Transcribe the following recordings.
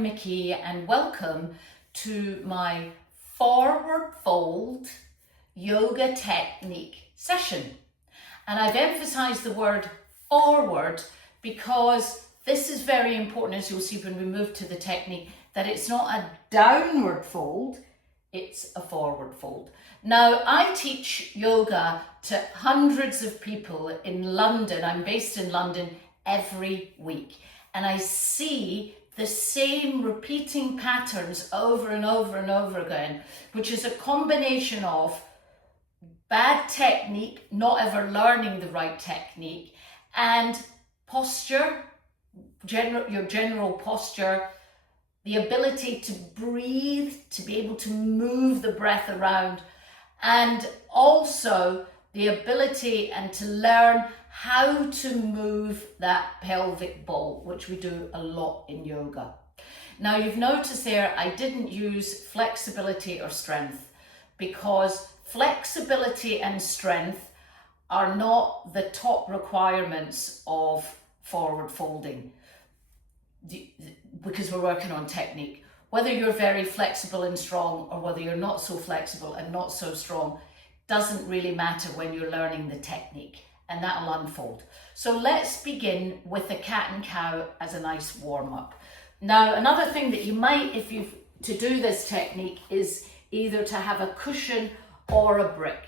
I'm Mickey and welcome to my forward fold yoga technique session. And I've emphasized the word forward because this is very important, as you'll see when we move to the technique, that it's not a downward fold, it's a forward fold. Now, I teach yoga to hundreds of people in London. I'm based in London every week. And I see the same repeating patterns over and over and over again, which is a combination of bad technique, not ever learning the right technique, and posture, your general posture, the ability to breathe, to be able to move the breath around, and also the ability and to learn how to move that pelvic ball, which we do a lot in yoga. Now, you've noticed there I didn't use flexibility or strength, because flexibility and strength are not the top requirements of forward folding, because we're working on technique. Whether you're very flexible and strong or whether you're not so flexible and not so strong doesn't really matter when you're learning the technique, and that'll unfold. So let's begin with a cat and cow as a nice warm-up. Now, another thing that you might, to do this technique, is either to have a cushion or a brick.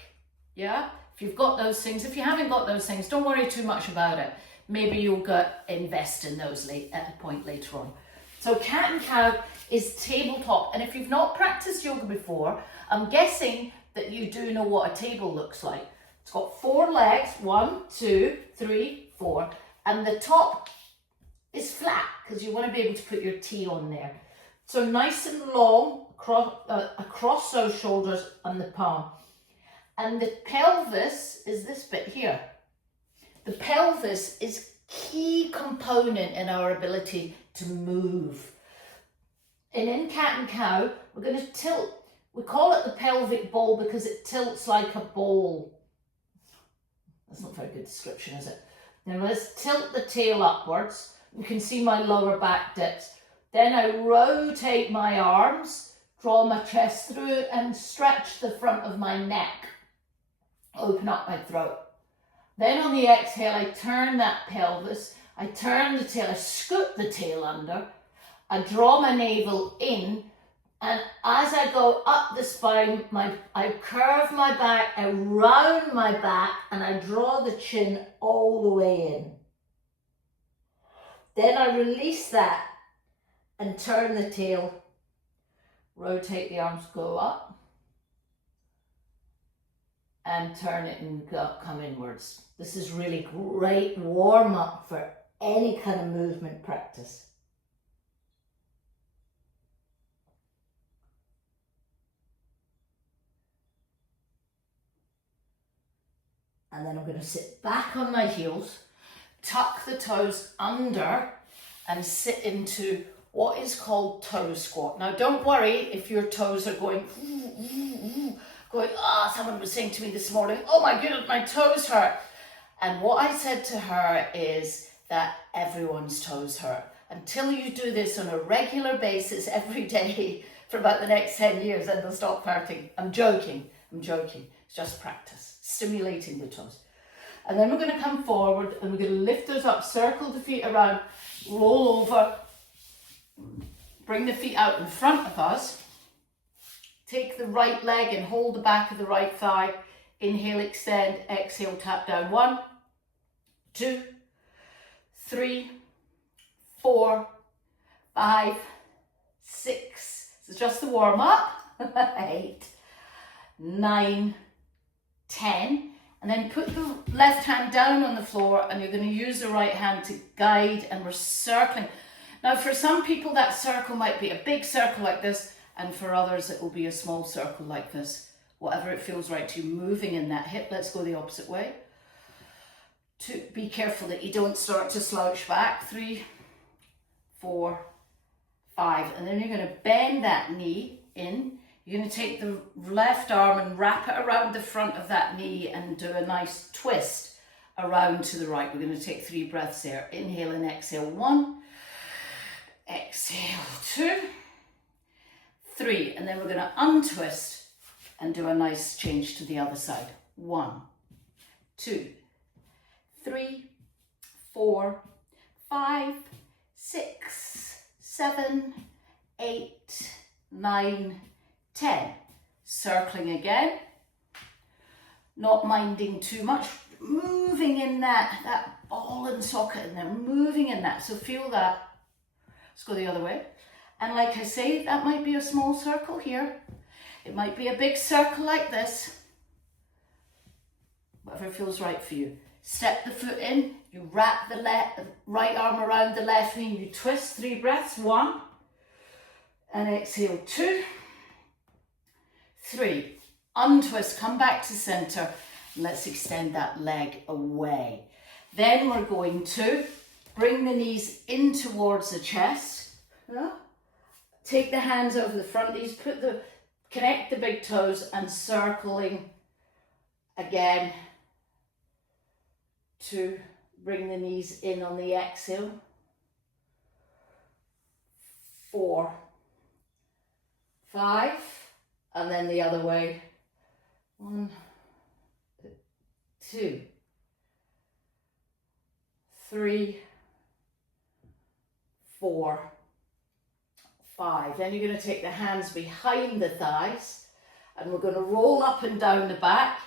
Yeah? If you've got those things. If you haven't got those things, don't worry too much about it. Maybe you'll invest in those at a point later on. So cat and cow is tabletop. And if you've not practiced yoga before, I'm guessing that you do know what a table looks like. It's got 4 legs, 1, 2, 3, 4, and the top is flat because you want to be able to put your tea on there. So nice and long across those shoulders and the palm. And the pelvis is this bit here. The pelvis is key component in our ability to move. And in cat and cow, we're going to tilt. We call it the pelvic ball because it tilts like a ball. That's not a very good description, is it? Now let's tilt the tail upwards. You can see my lower back dips. Then I rotate my arms, draw my chest through and stretch the front of my neck. Open up my throat. Then on the exhale, I turn that pelvis. I turn the tail, I scoop the tail under. I draw my navel in. And as I go up the spine, I curve my back, I round my back, and I draw the chin all the way in. Then I release that and turn the tail, rotate the arms, go up, and turn it and come inwards. This is really great warm up for any kind of movement practice. And then I'm going to sit back on my heels, tuck the toes under and sit into what is called toe squat. Now don't worry if your toes are going, someone was saying to me this morning, oh my goodness, my toes hurt. And what I said to her is that everyone's toes hurt. Until you do this on a regular basis every day for about the next 10 years, then they'll stop hurting. I'm joking. It's just practice, stimulating the toes. And then we're going to come forward and we're going to lift those up, circle the feet around, roll over, bring the feet out in front of us. Take the right leg and hold the back of the right thigh. Inhale, extend, exhale, tap down. 1, 2, 3, 4, 5, 6. This is just the warm up. 8, 9, 10. And then put the left hand down on the floor and you're going to use the right hand to guide, and we're circling. Now for some people that circle might be a big circle like this, and for others it will be a small circle like this. Whatever it feels right to you, moving in that hip. Let's go the opposite way. 2, be careful that you don't start to slouch back. 3, 4, 5. And then you're going to bend that knee in. You're going to take the left arm and wrap it around the front of that knee and do a nice twist around to the right. We're going to take 3 breaths there. Inhale and exhale. 1, Exhale, 2, 3, and then we're going to untwist and do a nice change to the other side. 1, 2, 3, 4, 5, 6, 7, 8, 9, 10. Circling again, not minding too much, moving in that ball and socket in there, moving in that. So feel that. Let's go the other way. And like I say, that might be a small circle here. It might be a big circle like this. Whatever feels right for you. Step the foot in, you wrap the right arm around the left knee, you twist, 3 breaths, 1, and exhale, 2, 3, untwist, come back to center, and let's extend that leg away. Then we're going to bring the knees in towards the chest, take the hands over the front knees, connect the big toes, and circling again to bring the knees in on the exhale. 4, 5, and then the other way. 1, 2, 3, 4, 5. Then you're going to take the hands behind the thighs and we're going to roll up and down the back.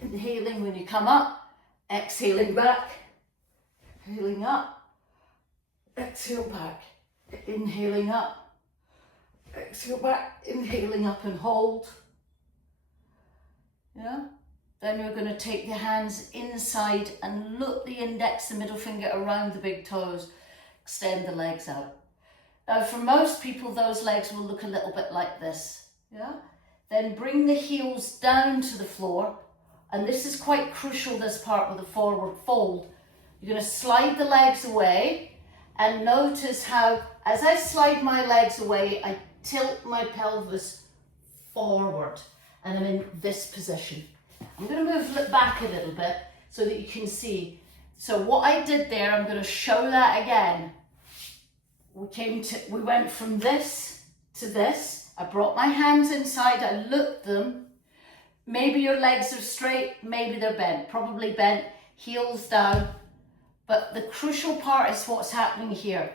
Inhaling when you come up, exhaling back, inhaling up, exhale back, inhaling up, exhale back, inhaling up and hold. Yeah. Then you're going to take the hands inside and look the index, the middle finger around the big toes. Extend the legs out. Now for most people, those legs will look a little bit like this. Yeah. Then bring the heels down to the floor. And this is quite crucial, this part with the forward fold. You're going to slide the legs away and notice how, as I slide my legs away, I tilt my pelvis forward and I'm in this position. I'm going to move back a little bit so that you can see. So what I did there, I'm going to show that again. We went from this to this. I brought my hands inside, I looked them. Maybe your legs are straight, maybe they're bent, probably bent, heels down. But the crucial part is what's happening here.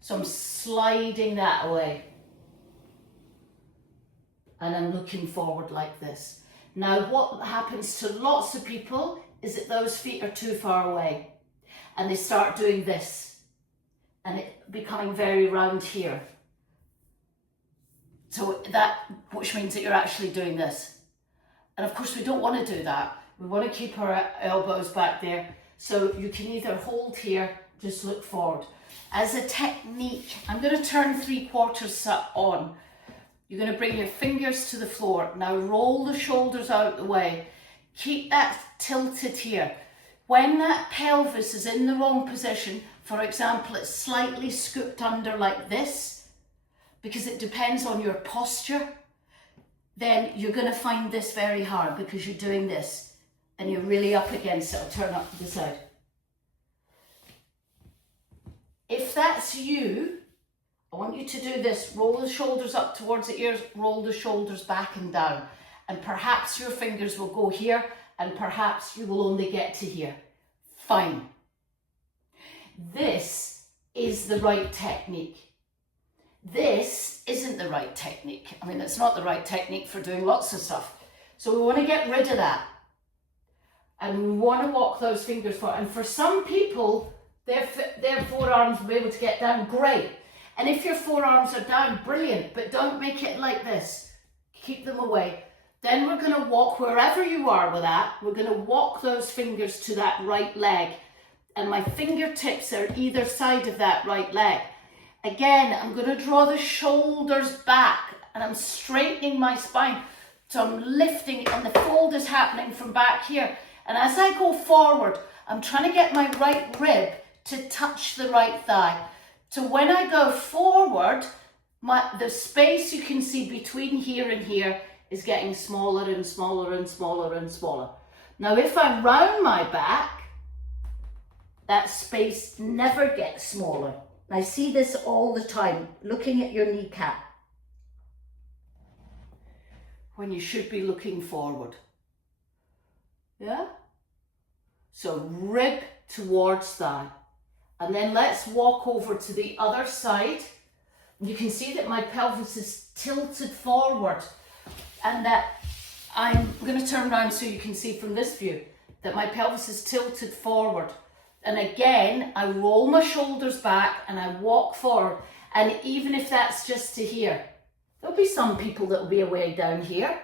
So I'm sliding that away. And I'm looking forward like this. Now what happens to lots of people is that those feet are too far away. And they start doing this. And it becoming very round here. So which means that you're actually doing this. And of course we don't want to do that. We want to keep our elbows back there. So you can either hold here, just look forward. As a technique, I'm going to turn 3/4 on. You're going to bring your fingers to the floor. Now roll the shoulders out the way. Keep that tilted here. When that pelvis is in the wrong position, for example, it's slightly scooped under like this, because it depends on your posture, then you're going to find this very hard because you're doing this and you're really up against it. I'll turn up to the side. If that's you, I want you to do this. Roll the shoulders up towards the ears, roll the shoulders back and down. And perhaps your fingers will go here and perhaps you will only get to here. Fine. This is the right technique. This isn't the right technique. I mean, it's not the right technique for doing lots of stuff. So we want to get rid of that. And we want to walk those fingers forward. And for some people, their forearms will be able to get down, great. And if your forearms are down, brilliant, but don't make it like this. Keep them away. Then we're going to walk wherever you are with that. We're going to walk those fingers to that right leg. And my fingertips are either side of that right leg. Again, I'm going to draw the shoulders back and I'm straightening my spine. So I'm lifting and the fold is happening from back here. And as I go forward, I'm trying to get my right rib to touch the right thigh. So when I go forward, the space you can see between here and here is getting smaller and smaller and smaller and smaller. Now if I round my back, that space never gets smaller. And I see this all the time, looking at your kneecap, when you should be looking forward. Yeah? So rib towards thigh. And then let's walk over to the other side. You can see that my pelvis is tilted forward, and that I'm going to turn around so you can see from this view that my pelvis is tilted forward. And again, I roll my shoulders back and I walk forward. And even if that's just to here, there'll be some people that will be away down here.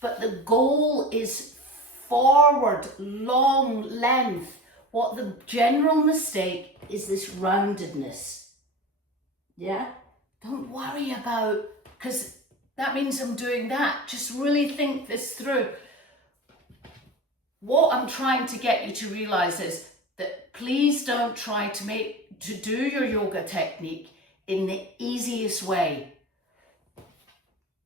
But the goal is forward, long length. What the general mistake is this roundedness. Yeah? Don't worry about, because that means I'm doing that. Just really think this through. What I'm trying to get you to realize is that please don't try to do your yoga technique in the easiest way.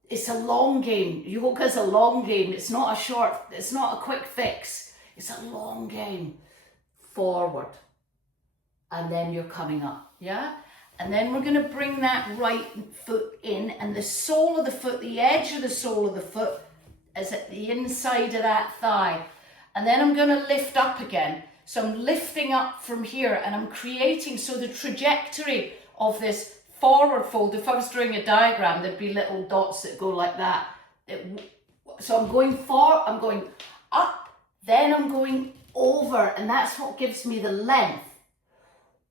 It's a long game. Yoga's a long game. It's not a quick fix. It's a long game. Forward. And then you're coming up. Yeah? And then we're going to bring that right foot in, and the sole of the foot, the edge of the sole of the foot is at the inside of that thigh. And then I'm going to lift up again. So I'm lifting up from here, and I'm creating, so the trajectory of this forward fold, if I was drawing a diagram, there'd be little dots that go like that. So I'm going forward, I'm going up, then I'm going over, and that's what gives me the length.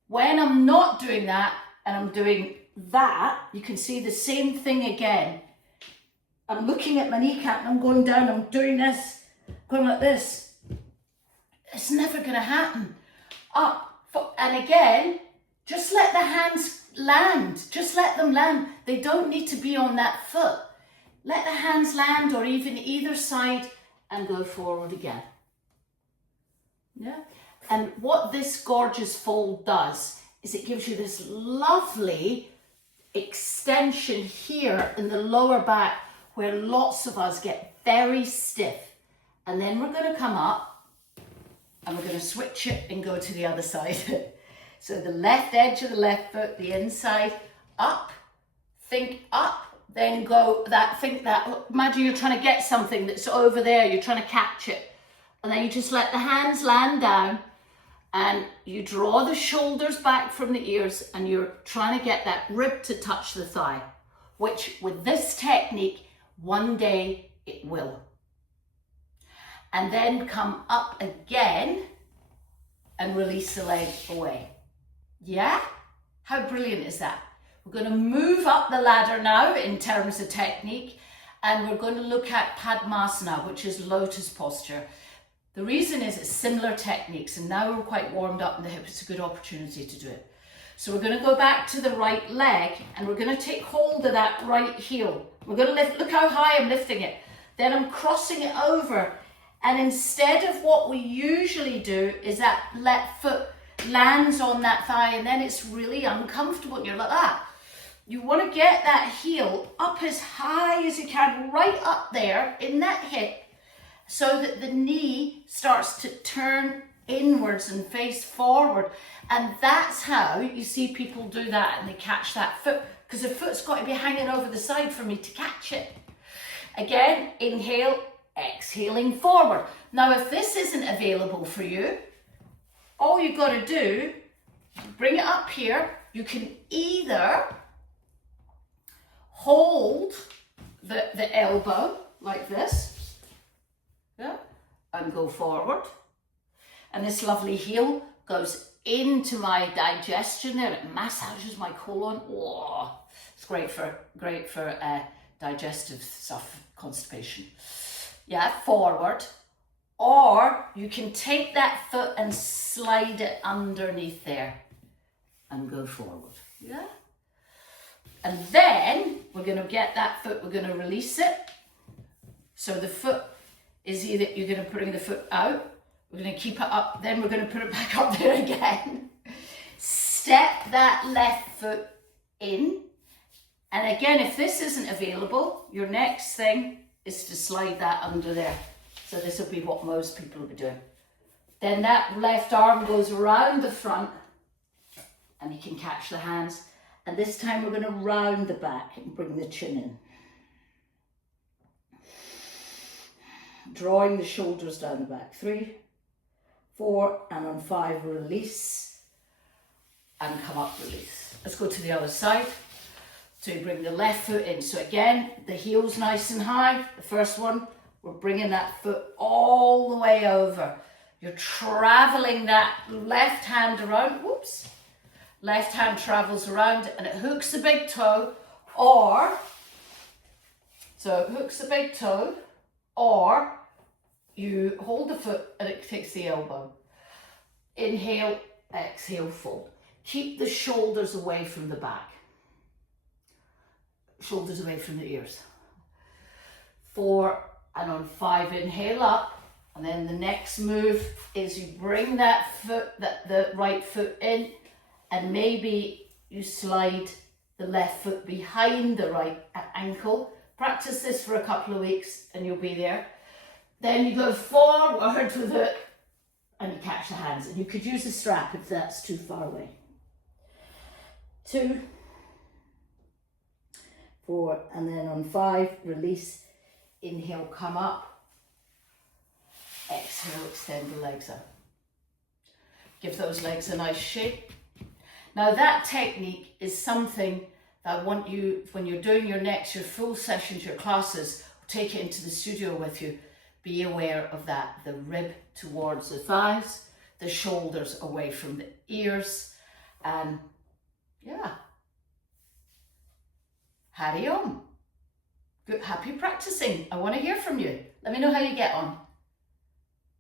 When I'm not doing that, and I'm doing that, you can see the same thing again. I'm looking at my kneecap and I'm going down, I'm doing this, going like this. It's never going to happen. Up, and again, just let the hands land. Just let them land. They don't need to be on that foot. Let the hands land, or even either side, and go forward again. Yeah. And what this gorgeous fold does is it gives you this lovely extension here in the lower back, where lots of us get very stiff. And then we're going to come up and we're going to switch it and go to the other side. So the left edge of the left foot, the inside, up, think up, then go that, think that, imagine you're trying to get something that's over there, you're trying to catch it. And then you just let the hands land down, and you draw the shoulders back from the ears, and you're trying to get that rib to touch the thigh, which with this technique, one day it will. And then come up again and release the leg away. Yeah? How brilliant is that? We're going to move up the ladder now in terms of technique, and we're going to look at Padmasana, which is lotus posture. The reason is it's similar techniques, and now we're quite warmed up in the hip, it's a good opportunity to do it. So we're going to go back to the right leg, and we're going to take hold of that right heel. We're going to lift, look how high I'm lifting it. Then I'm crossing it over, and instead of what we usually do is that left foot lands on that thigh, and then it's really uncomfortable, and you're like that. You want to get that heel up as high as you can, right up there in that hip, so that the knee starts to turn inwards and face forward. And that's how you see people do that, and they catch that foot, because the foot's got to be hanging over the side for me to catch it. Again, inhale, exhaling forward. Now, if this isn't available for you, all you've got to do, bring it up here. You can either hold the elbow like this, yeah, and go forward. And this lovely heel goes into my digestion there. It massages my colon. Oh, it's great for digestive stuff, constipation. Yeah, forward. Or you can take that foot and slide it underneath there and go forward. Yeah. And then we're going to get that foot, we're going to release it. So the foot is either, you're going to bring the foot out, we're going to keep it up, then we're going to put it back up there again. Step that left foot in. And again, if this isn't available, your next thing is to slide that under there. So this will be what most people will be doing. Then that left arm goes around the front and you can catch the hands. And this time we're going to round the back and bring the chin in. Drawing the shoulders down the back. 3, 4, and on 5, release. And come up, release. Let's go to the other side. So you bring the left foot in. So again, the heel's nice and high. The first one, we're bringing that foot all the way over. You're traveling that left hand around. Whoops. Left hand travels around and it hooks the big toe, or, so it hooks the big toe, or you hold the foot and it takes the elbow. Inhale, exhale, fold. Keep the shoulders away from the back. Shoulders away from the ears. 4, and on 5, inhale up. And then the next move is you bring that foot, the right foot in, and maybe you slide the left foot behind the right ankle. Practice this for a couple of weeks and you'll be there. Then you go forward with it and you catch the hands. And you could use a strap if that's too far away. 2, 4, and then on 5, release. Inhale, come up. Exhale, extend the legs up. Give those legs a nice shake. Now that technique is something that I want you, when you're doing your full sessions, your classes, take it into the studio with you. Be aware of that. The rib towards the thighs, the shoulders away from the ears, and yeah. Harry on. Good, happy practicing. I want to hear from you. Let me know how you get on.